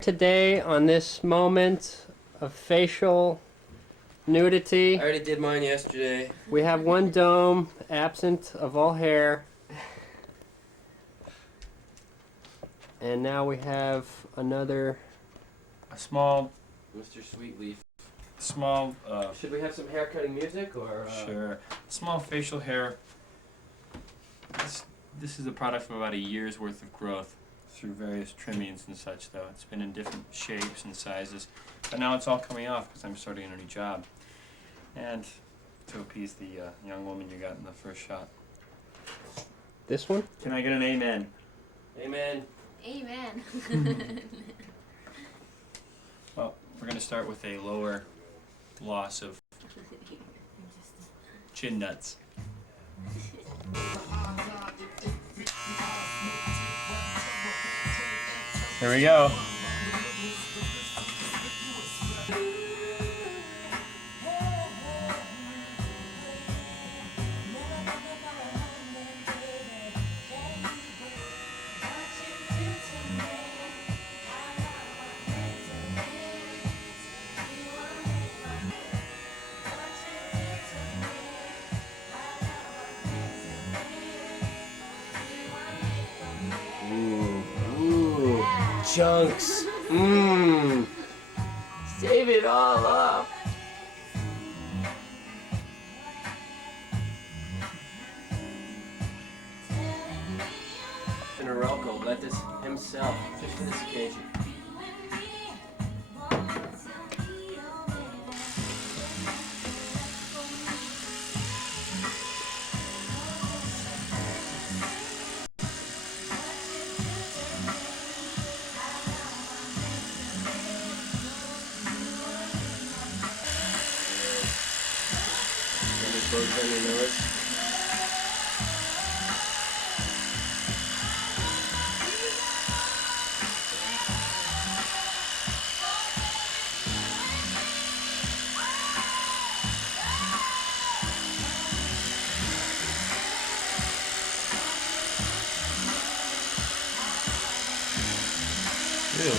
Today on this moment of facial nudity. I already did mine yesterday. We have one dome absent of all hair. And now we have another. A small, Mr. Sweetleaf. small, Should we have some haircutting music or? sure, small facial hair. This is a product of about a year's worth of growth through various trimmings and such, though. It's been in different shapes and sizes. But now it's all coming off because I'm starting a new job. And to appease the young woman you got in the first shot. This one? Can I get an amen? Amen. Amen. Well, we're going to start with a lower loss of chin nuts. Here we go. Ooh. Chunks. Mmm. Save it all up. And Morocco led this himself just for this occasion. Bugs on your nose. Ew.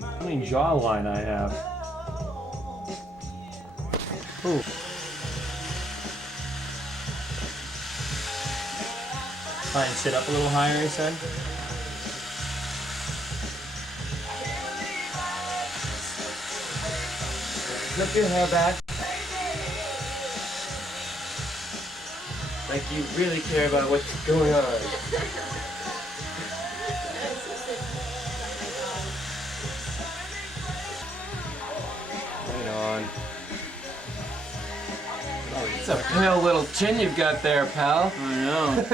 How many jawline I have? Ooh. Try and sit up a little higher, he said. Flip your hair back. Like you really care about what's going on. Right on. Oh, it's a pale little chin you've got there, pal. I know.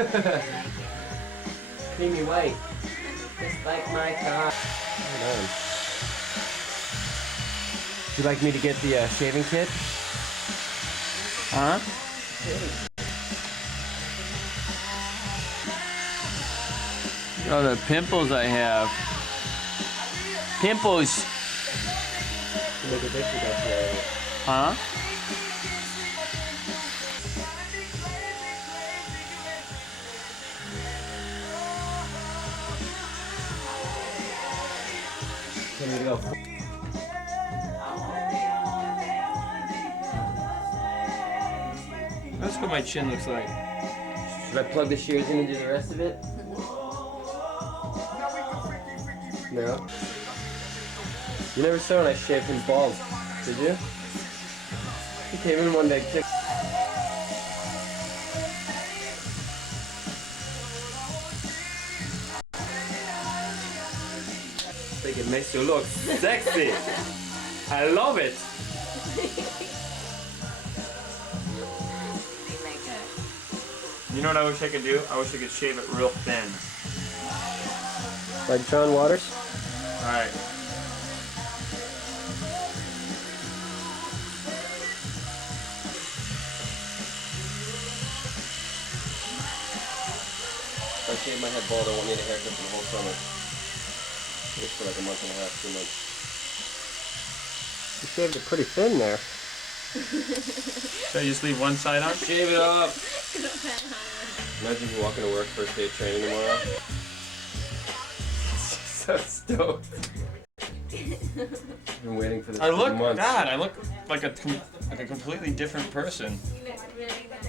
Creamy white. Just like my car. Right on. Would you like me to get the shaving kit? Huh? Oh, the pimples I have. Pimples. Look at this, you got here. Huh? Here we go. That's what my chin looks like. Should I plug the shears in and do the rest of it? No. You never saw when I shaved him bald, did you? He came in one day. I think it makes you look sexy. I love it. You know what I wish I could do? I wish I could shave it real thin. Like John Waters? Alright. If I shave my head bald, I won't need a haircut for the whole summer. Just for like a month and a half, 2 months. You shaved it pretty thin there. So you just leave one side on? Shave it up! Imagine you walking to work first day of training tomorrow. So stoked. I've been waiting for this I for look, months. God, I look like a completely different person. You look really good.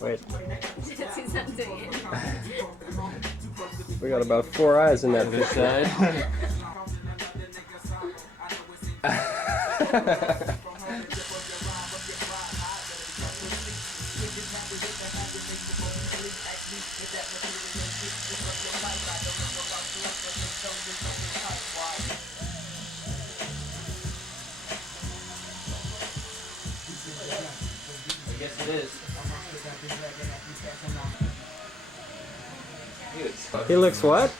Wait, Jesse's not doing it. we got about 4 eyes in that Other picture. side. I guess it is. He looks what?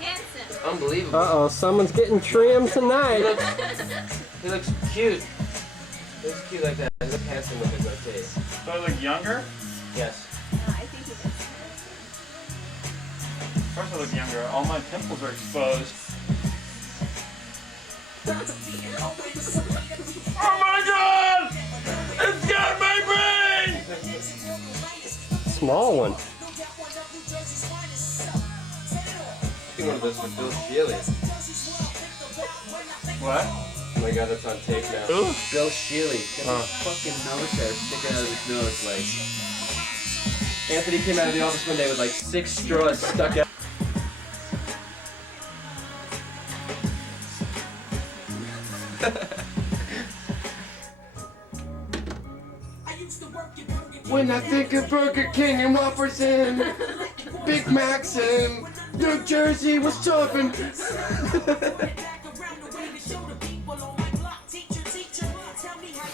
Handsome. Unbelievable. Uh-oh, someone's getting trimmed tonight. He looks cute. He looks cute like that. He looks handsome with a goatee. Do I look younger? Yes. No, I think he does. Of course I look younger. All my pimples are exposed. Oh my God! It's got my brain! Small one. I think one of those for Bill Shealy. What? Oh my God, that's on tape now. Who? Bill Shealy. Got his fucking nose hair sticking out of his nose like. Anthony came out of the office one day with like 6 straws stuck out. When I think of Burger King and Whoppers and Big Macs and New Jersey was chopping.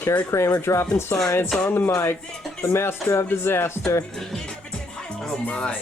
Kerry Kramer dropping science on the mic. The master of disaster. Oh my.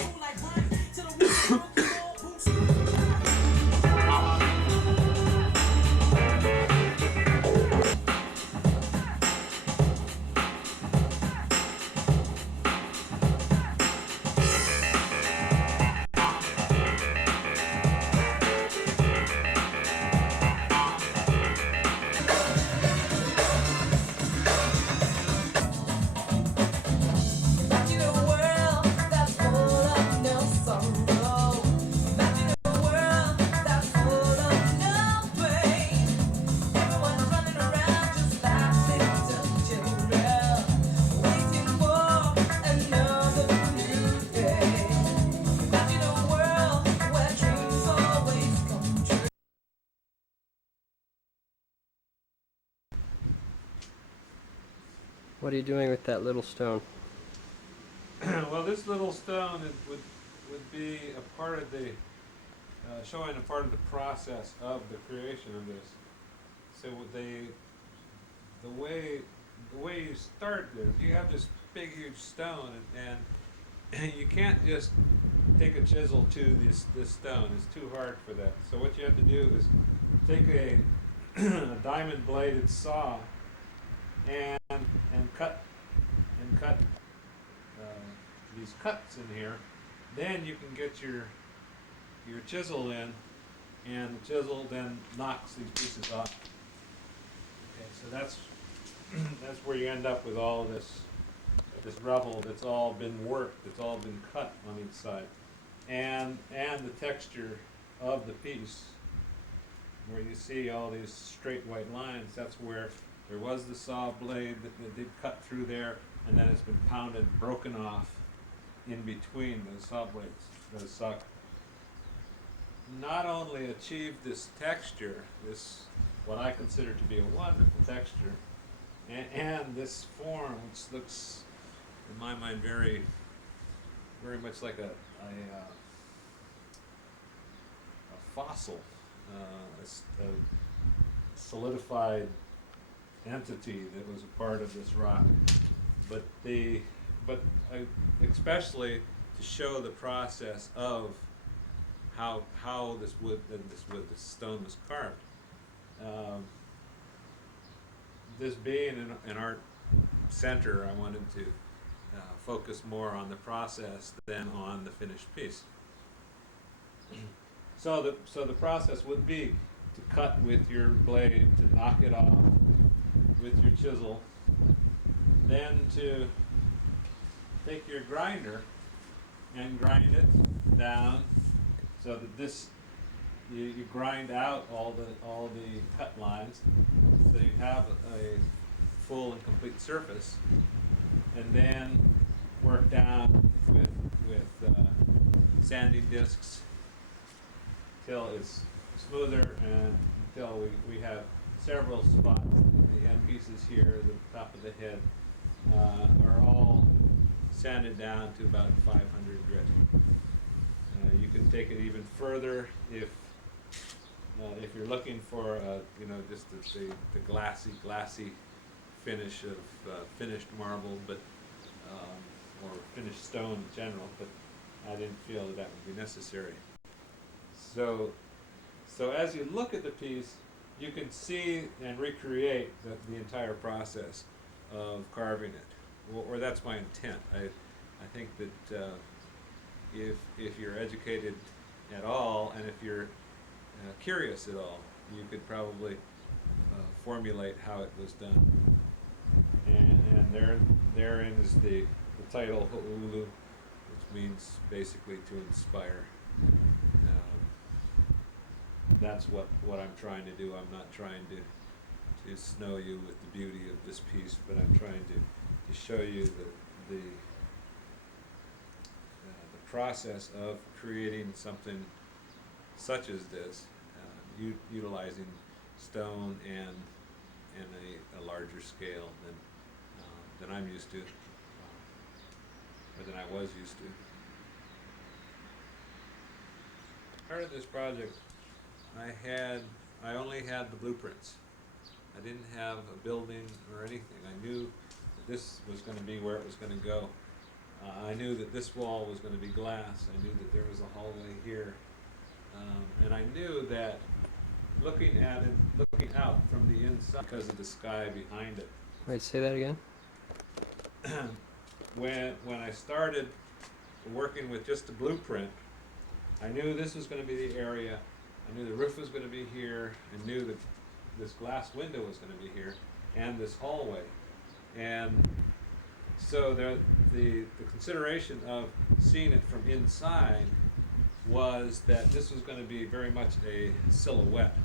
What are you doing with that little stone? Well, this little stone would be a part of the showing a part of the process of the creation of this. So the way you start this, you have this big huge stone, and you can't just take a chisel to this stone. It's too hard for that. So what you have to do is take a diamond bladed saw and cut these cuts in here. Then you can get your chisel in, and the chisel then knocks these pieces off. Okay, so that's where you end up with all this rubble that's all been worked, that's all been cut on each side, and the texture of the piece, where you see all these straight white lines. That's where there was the saw blade that did cut through there, and then it's been pounded, broken off in between those saw blades. Those saw not only achieved this texture, this what I consider to be a wonderful texture, and this form, which looks, in my mind, very, very much like a fossil, a solidified entity that was a part of this rock. But especially to show the process of how this stone was carved. This being an art center, I wanted to focus more on the process than on the finished piece. So the process would be to cut with your blade, to knock it off with your chisel, then to take your grinder and grind it down so that you grind out all the cut lines, so you have a full and complete surface, and then work down with sanding discs till it's smoother, and until we have several spots. The end pieces here, the top of the head, are all sanded down to about 500 grit. You can take it even further if you're looking for just the glassy finish of finished marble, but or finished stone in general. But I didn't feel that would be necessary. So as you look at the piece, you can see and recreate the entire process of carving it, or that's my intent. I think that if you're educated at all, and if you're curious at all, you could probably formulate how it was done. And therein is the title Hooulu, which means basically to inspire. That's what I'm trying to do. I'm not trying to snow you with the beauty of this piece, but I'm trying to show you the process of creating something such as this, utilizing stone and a larger scale than I'm used to, or than I was used to. Part of this project, I only had the blueprints. I didn't have a building or anything. I knew that this was going to be where it was going to go. I knew that this wall was going to be glass. I knew that there was a hallway here. And I knew that looking out from the inside, because of the sky behind it. Wait, say that again? When I started working with just the blueprint, I knew this was going to be the area. I knew the roof was going to be here. I knew that this glass window was going to be here, and this hallway. And so the consideration of seeing it from inside was that this was going to be very much a silhouette.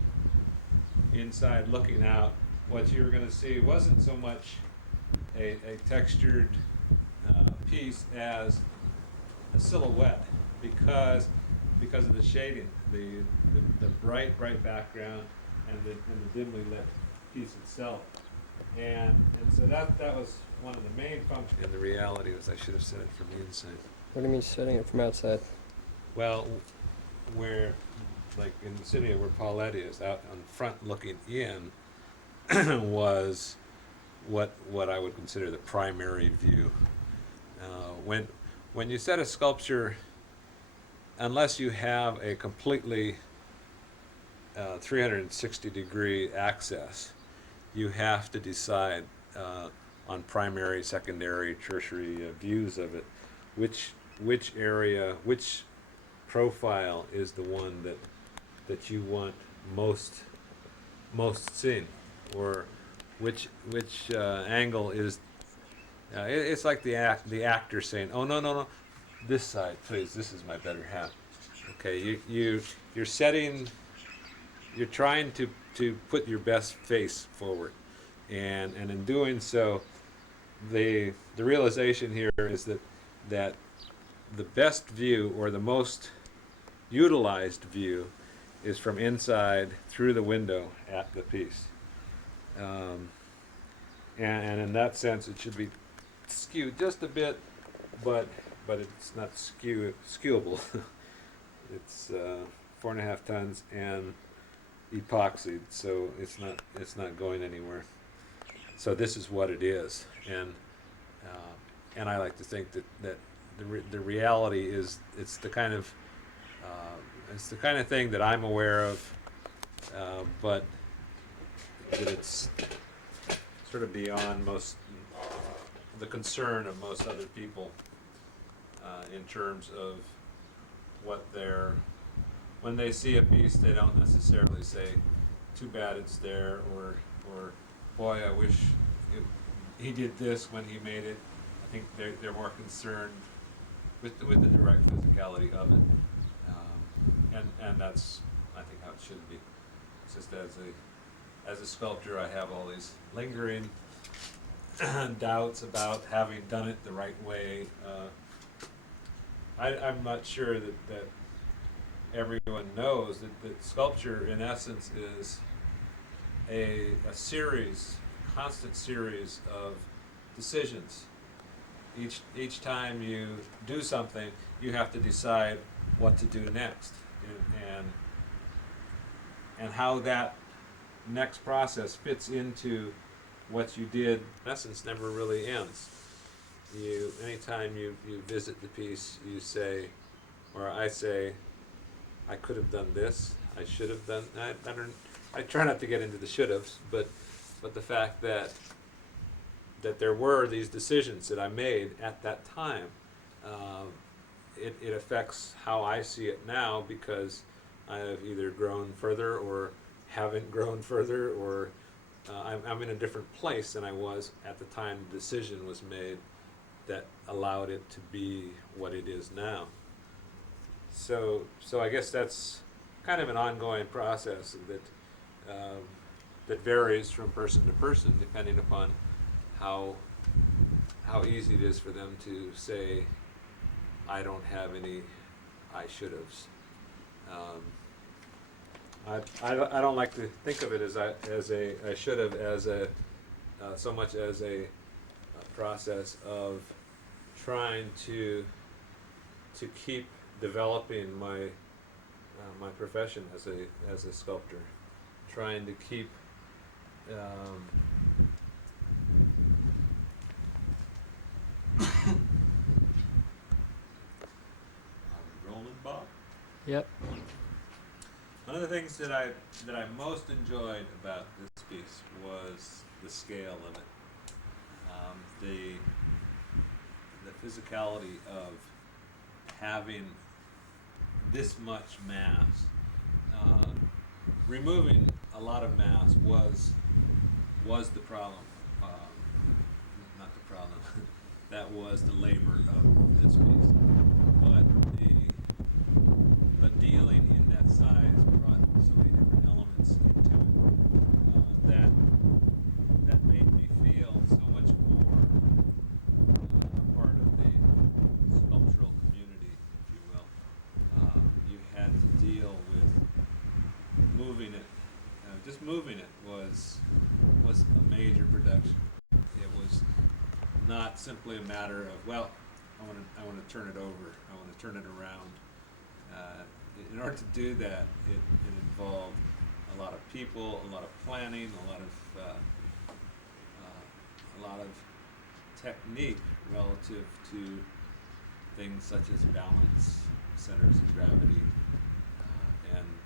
Inside looking out, what you were going to see wasn't so much a textured piece as a silhouette, because of the shading, the bright background, and the dimly lit piece itself. And so that was one of the main functions. And the reality was I should have said it from the inside. What do you mean setting it from outside? Well, where, like in the city where Paulette is, out on front looking in, was what I would consider the primary view. When you set a sculpture, unless you have a completely 360-degree access, you have to decide on primary, secondary, tertiary views of it, which area, which profile is the one that you want most seen, or which angle is. It's like the actor saying, "Oh no, this side, please. This is my better half." Okay, you're setting. You're trying to put your best face forward, and in doing so, the realization here is that the best view, or the most utilized view, is from inside through the window at the piece. and in that sense, it should be skewed just a bit, but it's not skewable. It's 4.5 tons and epoxied, so it's not going anywhere. So this is what it is, and I like to think that the reality is it's the kind of thing that I'm aware of, but that it's sort of beyond the concern of most other people in terms of what when they see a piece, they don't necessarily say, too bad it's there, or boy, I wish he did this when he made it. I think they're more concerned with the direct physicality of it, and that's, I think, how it should be. It's just as a sculptor, I have all these lingering doubts about having done it the right way. I'm not sure that everyone knows that sculpture, in essence, is a constant series of decisions. Each time you do something, you have to decide what to do next, and how that next process fits into what you did, in essence, never really ends. Anytime you visit the piece, you say, or I say, I could have done this, I should have done. I try not to get into the should haves, but the fact that there were these decisions that I made at that time, it affects how I see it now, because I have either grown further or haven't grown further, or I'm in a different place than I was at the time the decision was made that allowed it to be what it is now. So I guess that's kind of an ongoing process that varies from person to person, depending upon how easy it is for them to say, I don't have any I should haves. I don't like to think of it as I should have as so much as a process of trying to keep developing my profession as a sculptor, trying to keep rolling, Bob. Yep. One of the things that I most enjoyed about this piece was the scale of it, the physicality of having this much mass. Removing a lot of mass was the problem. Not the problem. That was the labor of this piece. But dealing in that size brought so many different elements into it that made me feel so much more a part of the sculptural community, if you will. You had to deal with moving it. Just moving it was a major production. It was not simply a matter of, well, I want to turn it over, I want to turn it around. In order to do that, it involved a lot of people, a lot of planning, a lot of technique relative to things such as balance, centers of gravity,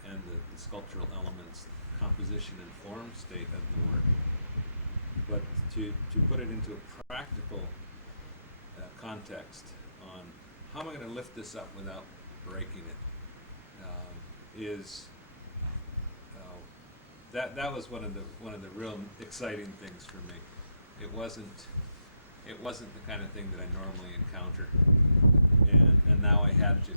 and the sculptural elements, composition and form state of the work. But to put it into a practical context on how am I going to lift this up without breaking it, that was one of the real exciting things for me. It wasn't the kind of thing that I normally encounter, and now I had to.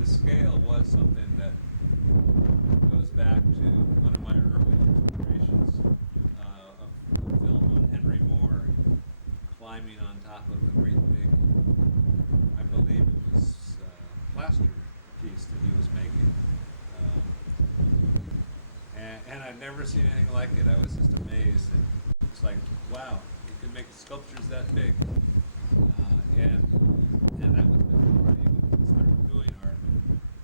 The scale was something that goes back to one of my early inspirations, a film on Henry Moore climbing on top of a great big, I believe it was plaster piece that he was making, never seen anything like it. I was just amazed, and it's like, wow, you can make sculptures that big. And that was before I even started doing art,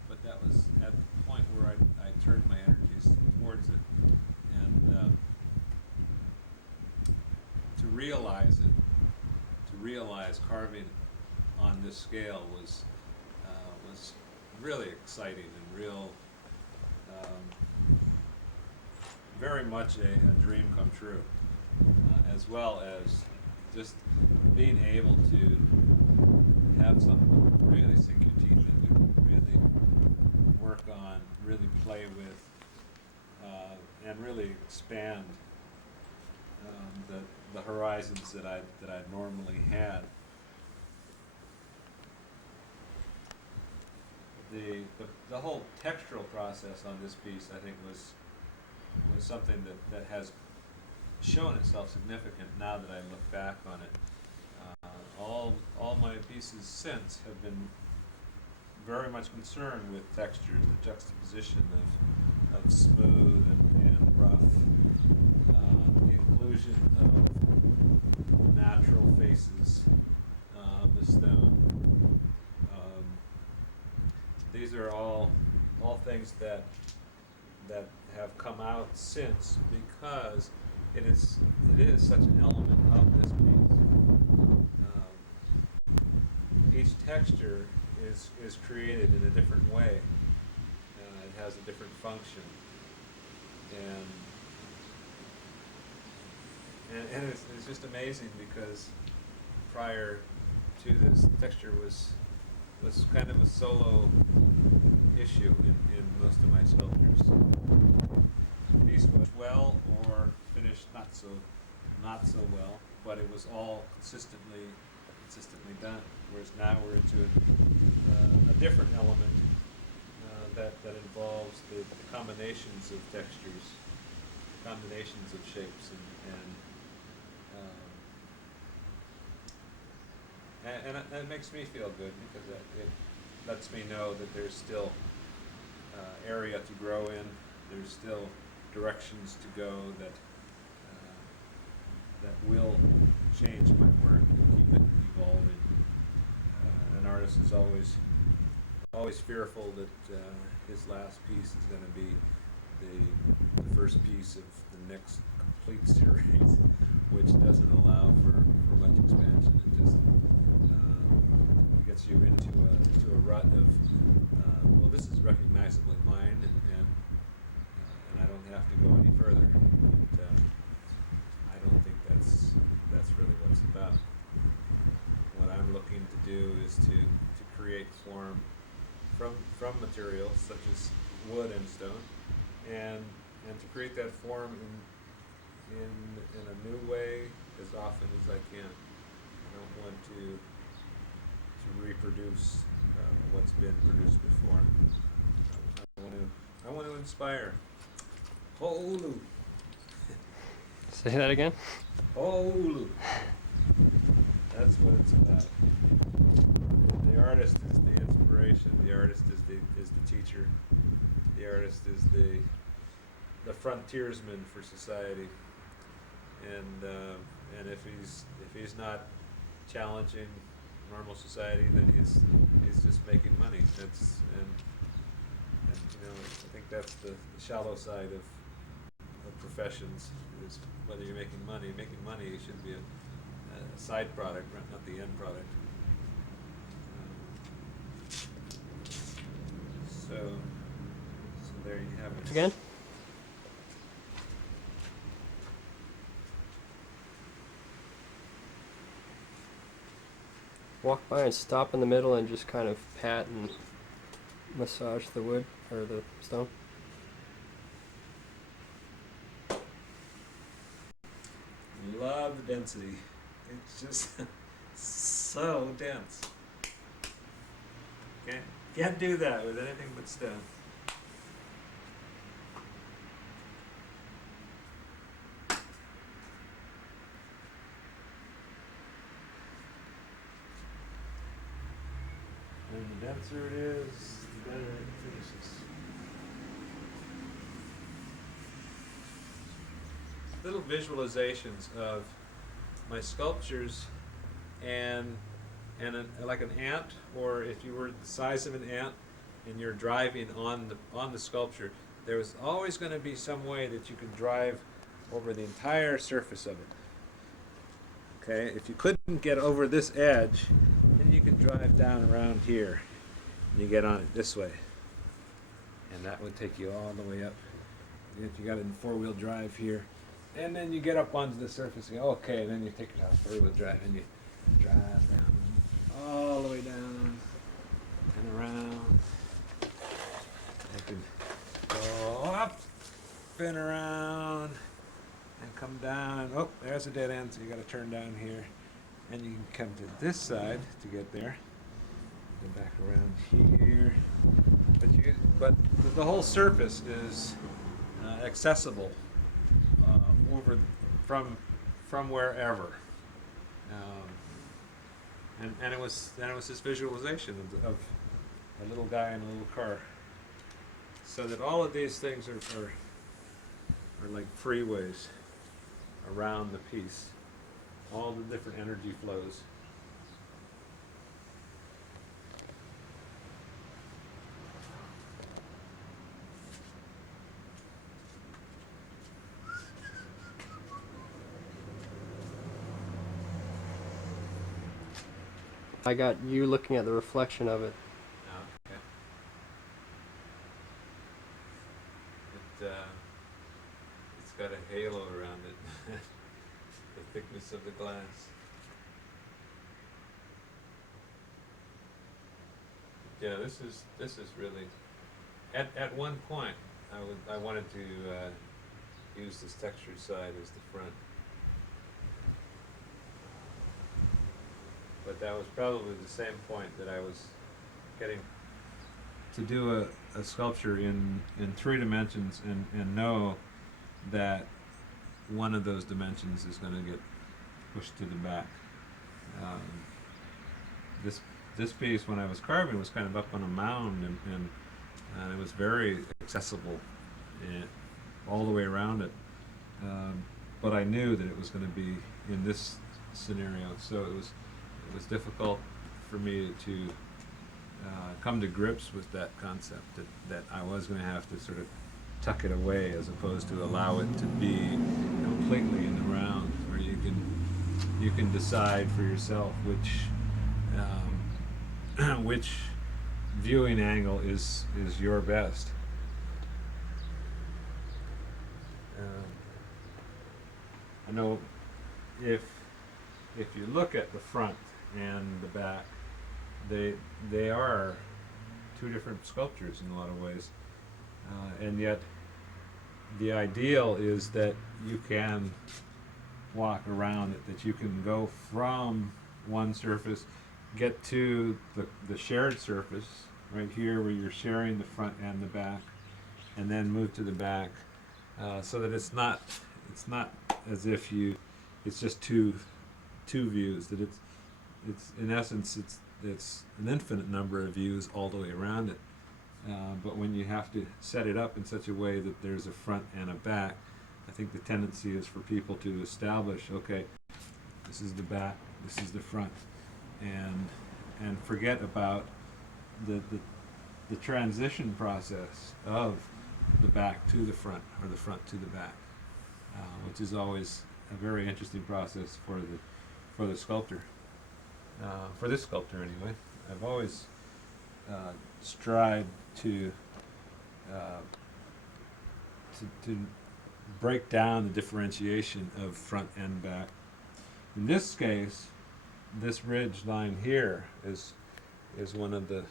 but that was at the point where I turned my energies towards it, and to realize carving on this scale was really exciting and real, very much a dream come true, as well as just being able to have something really sink your teeth into, really work on, really play with, and really expand the horizons that I normally had. The whole textural process on this piece, I think, was something that has shown itself significant now that I look back on it. All my pieces since have been very much concerned with textures, the juxtaposition of smooth and rough, the inclusion of natural faces of the stone. These are all things that have come out since, because it is such an element of this piece. Each texture is created in a different way. It has a different function, and it's just amazing, because prior to this, texture was kind of a solo issue in most of my sculptures. The piece was well or finished not so well, but it was all consistently done. Whereas now we're into a different element that involves the combinations of textures, combinations of shapes, and that makes me feel good, because it lets me know that there's still area to grow in. There's still directions to go that will change my work and keep it evolving. An artist is always fearful that his last piece is going to be the first piece of the next complete series, which doesn't allow for much expansion. It just gets you into a rut of well, this is recognizably mine, and I don't have to go any further. But, I don't think that's really what it's about. What I'm looking to do is to create form from materials such as wood and stone, and to create that form in a new way as often as I can. I don't want to reproduce what's been produced before. I want to inspire. Hooulu. Say that again? Hooulu. That's what it's about. The artist is the inspiration. The artist is the teacher. The artist is the frontiersman for society. And if he's not challenging normal society, then he's just making money. And you know, I think that's the shallow side of professions, is whether you're making money. Making money should be a side product, not the end product. So there you have it. Again? Walk by and stop in the middle and just kind of pat and massage the wood or the stone. Love the density. It's just so dense. Can't do that with anything but stone. And the denser it is, the better it finishes. little visualizations of my sculptures and like an ant, or if you were the size of an ant and you're driving on the sculpture, there was always going to be some way that you could drive over the entire surface of it. Okay, if you couldn't get over this edge, then you could drive down around here and you get on it this way, and that would take you all the way up. If you got it in four-wheel drive here, and then you get up onto the surface and go, okay, then you take it off four-wheel drive and you drive down all the way down and around. You can go up and around and come down. Oh, there's a dead end, so you got to turn down here, and you can come to this side to get there. Go back around here, but the whole surface is accessible over from wherever. And it was this visualization of a little guy in a little car, so that all of these things are like freeways around the piece, all the different energy flows. I got you looking at the reflection of it. Okay. It's got a halo around it. The thickness of the glass. Yeah, this is really. At one point, I wanted to use this textured side as the front. But that was probably the same point that I was getting to do a sculpture in 3 dimensions and know that one of those dimensions is going to get pushed to the back. This piece, when I was carving, was kind of up on a mound, and it was very accessible all the way around it. But I knew that it was going to be in this scenario, so it was difficult for me to come to grips with that concept, that I was going to have to sort of tuck it away as opposed to allow it to be completely in the round, where you can decide for yourself which viewing angle is your best. I know if you look at the front and the back, they are 2 different sculptures in a lot of ways, and yet the ideal is that you can walk around it, that you can go from one surface, get to the shared surface right here where you're sharing the front and the back, and then move to the back, so that it's not as if it's just two views, that it's in essence it's an infinite number of views all the way around it. But when you have to set it up in such a way that there's a front and a back, I think the tendency is for people to establish, okay, this is the back, this is the front, and forget about the transition process of the back to the front, or the front to the back, which is always a very interesting process for the sculptor. For this sculptor, anyway, I've always strived to break down the differentiation of front and back. In this case, this ridge line here is one of the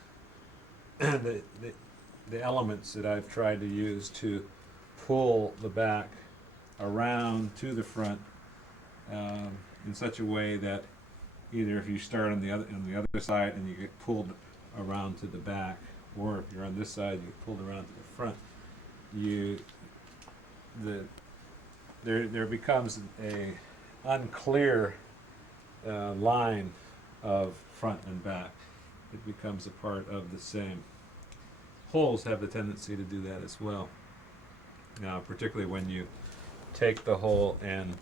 the elements that I've tried to use to pull the back around to the front in such a way that either if you start on the other side and you get pulled around to the back, or if you're on this side, you get pulled around to the front, there becomes a unclear line of front and back. It becomes a part of the same. Holes have the tendency to do that as well, particularly when you take the hole and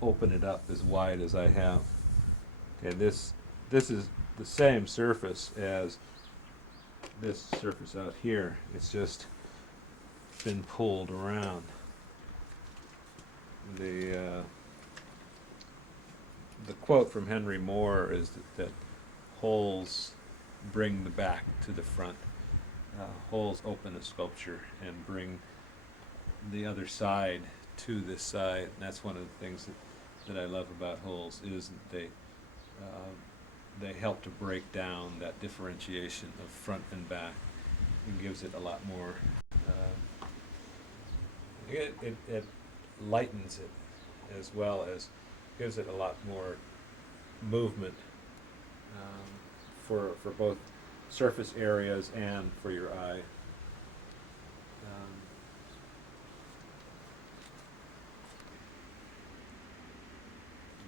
open it up as wide as I have. Okay, this is the same surface as this surface out here. It's just been pulled around. The quote from Henry Moore is that holes bring the back to the front. Holes open a sculpture and bring the other side to this side. And that's one of the things that I love about holes, is that they help to break down that differentiation of front and back, and gives it a lot more. It lightens it, as well as gives it a lot more movement for both surface areas and for your eye.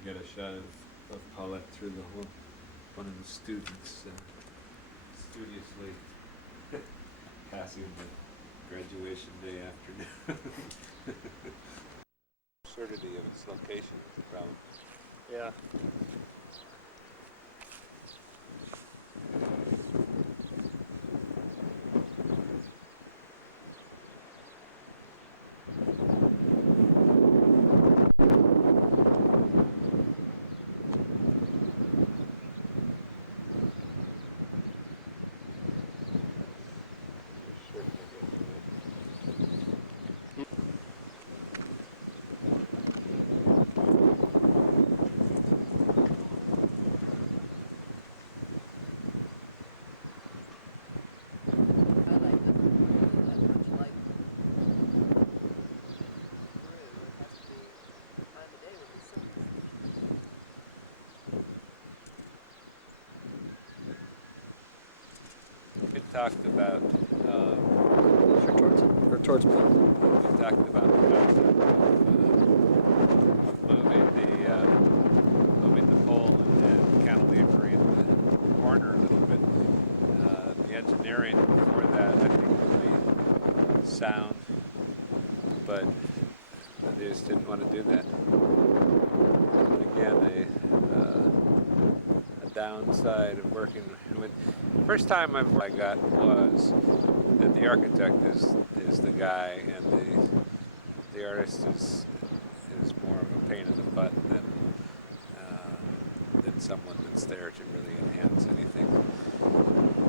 You get a shot of Paulette through the whole, one of the students studiously passing the graduation day afternoon. Absurdity of its location is the problem. Yeah. We talked about Towards me. we talked about the concept of moving the pole and cantilevering the corner a little bit. The engineering for that, I think, would be sound, but they just didn't want to do that. And again, a downside of working with. First time I got was that the architect is the guy, and the artist is more of a pain in the butt than someone that's there to really enhance anything.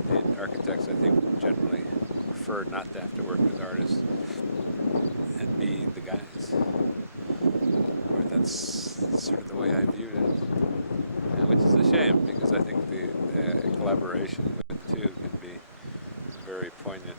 And architects, I think, generally prefer not to have to work with artists and be the guys. Or that's sort of the way I viewed it, which is a shame, because I think the collaboration with the two can be a very poignant